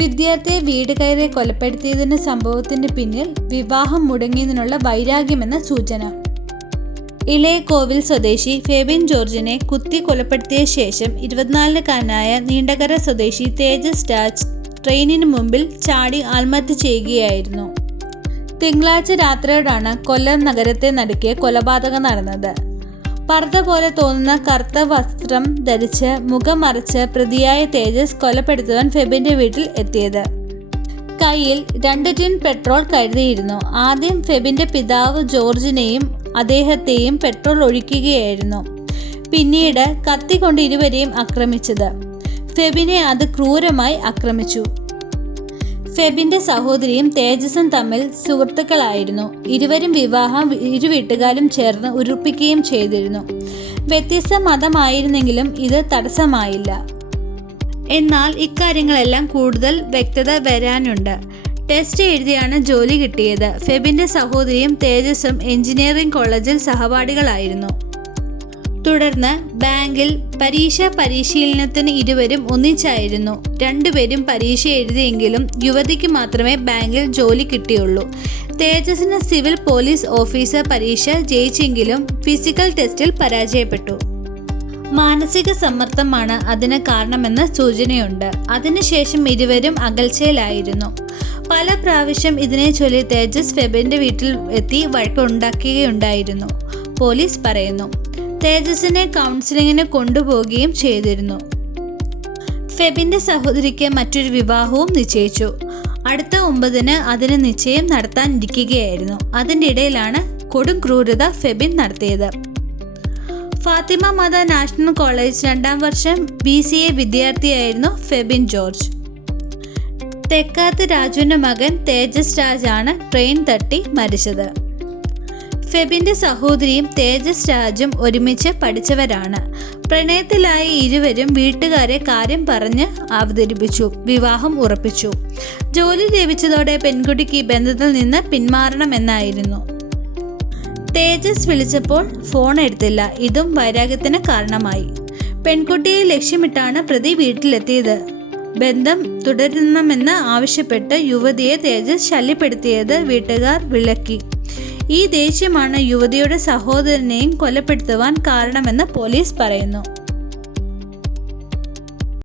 വിദ്യാർത്ഥിയെ വീട് കയറി കൊലപ്പെടുത്തിയതിന് സംഭവത്തിന് പിന്നിൽ വിവാഹം മുടങ്ങിയതിനുള്ള വൈരാഗ്യമെന്ന സൂചന. ഇളയകോവിൽ സ്വദേശി ഫെബിൻ ജോർജിനെ കുത്തി കൊലപ്പെടുത്തിയ ശേഷം ഇരുപത്തിനാലുകാരനായ നീണ്ടകര സ്വദേശി തേജസ് രാജ് ട്രെയിനിന് മുമ്പിൽ ചാടി ആത്മഹത്യ ചെയ്യുകയായിരുന്നു. തിങ്കളാഴ്ച രാത്രിയോടാണ് കൊല്ലം നഗരത്തെ നടുക്കിയ കൊലപാതകം നടന്നത്. പർദ്ദ പോലെ തോന്നുന്ന കറുത്ത വസ്ത്രം ധരിച്ച് മുഖം മറിച്ച് പ്രതിയായ തേജസ് കൊലപ്പെടുത്തുവാൻ ഫെബിന്റെ വീട്ടിൽ എത്തിയത്. കയ്യിൽ രണ്ട് ടിൻ പെട്രോൾ കരുതിയിരുന്നു. ആദ്യം ഫെബിന്റെ പിതാവ് ജോർജിനെയും അദ്ദേഹത്തെയും പെട്രോൾ ഒഴിക്കുകയായിരുന്നു. പിന്നീട് കത്തി കൊണ്ട് ഇരുവരെയും ആക്രമിച്ചത്. ഫെബിനെ അത് ക്രൂരമായി ആക്രമിച്ചു. ഫെബിന്റെ സഹോദരിയും തേജസും തമ്മിൽ സുഹൃത്തുക്കളായിരുന്നു. ഇരുവരും വിവാഹം ഇരു വീട്ടുകാരും ചേർന്ന് ഉരുപ്പിക്കുകയും ചെയ്തിരുന്നു. വ്യത്യസ്ത മതമായിരുന്നെങ്കിലും ഇത് തടസ്സമായില്ല. എന്നാൽ ഇക്കാര്യങ്ങളെല്ലാം കൂടുതൽ വ്യക്തത വരാനുണ്ട്. ടെസ്റ്റ് എഴുതിയാണ് ജോലി കിട്ടിയത്. ഫെബിന്റെ സഹോദരിയും തേജസും എഞ്ചിനീയറിംഗ് കോളേജിൽ സഹപാഠികളായിരുന്നു. തുടർന്ന് ബാങ്കിൽ പരീക്ഷ പരിശീലനത്തിന് ഇരുവരും ഒന്നിച്ചായിരുന്നു. രണ്ടുപേരും പരീക്ഷ എഴുതിയെങ്കിലും യുവതിക്ക് മാത്രമേ ബാങ്കിൽ ജോലി കിട്ടിയുള്ളൂ. തേജസിന് സിവിൽ പോലീസ് ഓഫീസർ പരീക്ഷ ജയിച്ചെങ്കിലും ഫിസിക്കൽ ടെസ്റ്റിൽ പരാജയപ്പെട്ടു. മാനസിക സമ്മർദ്ദമാണ് അതിന് കാരണമെന്ന് സൂചനയുണ്ട്. അതിനുശേഷം ഇരുവരും അകൽച്ചയിലായിരുന്നു. പല പ്രാവശ്യം ഇതിനെ ചൊല്ലി തേജസ് ഫെബിന്റെ വീട്ടിൽ എത്തി വഴക്കുണ്ടാക്കുകയുണ്ടായിരുന്നു. പോലീസ് പറയുന്നു തേജസിനെ കൗൺസിലിങ്ങിന് കൊണ്ടുപോവുകയും ചെയ്തിരുന്നു. ഫെബിന്റെ സഹോദരിക്ക് മറ്റൊരു വിവാഹവും നിശ്ചയിച്ചു. അടുത്ത ഒമ്പതിന് അതിന് നിശ്ചയം നടത്താനിരിക്കുകയായിരുന്നു അതിന്റെ ഇടയിലാണ് കൊടും ക്രൂരത ഫെബിൻ നടത്തിയത്. ഫാത്തിമ മദ നാഷണൽ കോളേജ് രണ്ടാം വർഷം ബി സി എ വിദ്യാർത്ഥിയായിരുന്നു ഫെബിൻ ജോർജ്. തെക്കാത്ത് രാജുവിന്റെ മകൻ തേജസ് രാജാണ് ട്രെയിൻ തട്ടി മരിച്ചത്. ഫെബിന്റെ സഹോദരിയും തേജസ് രാജും ഒരുമിച്ച് പഠിച്ചവരാണ്. പ്രണയത്തിലായ ഇരുവരും വീട്ടുകാരെ കാര്യം പറഞ്ഞ് അവതരിപ്പിച്ചു വിവാഹം ഉറപ്പിച്ചു. ജോലി ലഭിച്ചതോടെ പെൺകുട്ടിക്ക് ബന്ധത്തിൽ നിന്ന് പിന്മാറണമെന്നായിരുന്നു. തേജസ് വിളിച്ചപ്പോൾ ഫോൺ എടുത്തില്ല ഇതും വൈരാഗ്യത്തിന് കാരണമായി. പെൺകുട്ടിയെ ലക്ഷ്യമിട്ടാണ് പ്രതി വീട്ടിലെത്തിയത്. ബന്ധം തുടരണമെന്ന് ആവശ്യപ്പെട്ട് യുവതിയെ തേജസ് ശല്യപ്പെടുത്തിയത് വീട്ടുകാർ വിലക്കി. ഈ ദേഷ്യമാണ് യുവതിയുടെ സഹോദരനെയും കൊലപ്പെടുത്തുവാൻ കാരണമെന്ന് പോലീസ് പറയുന്നു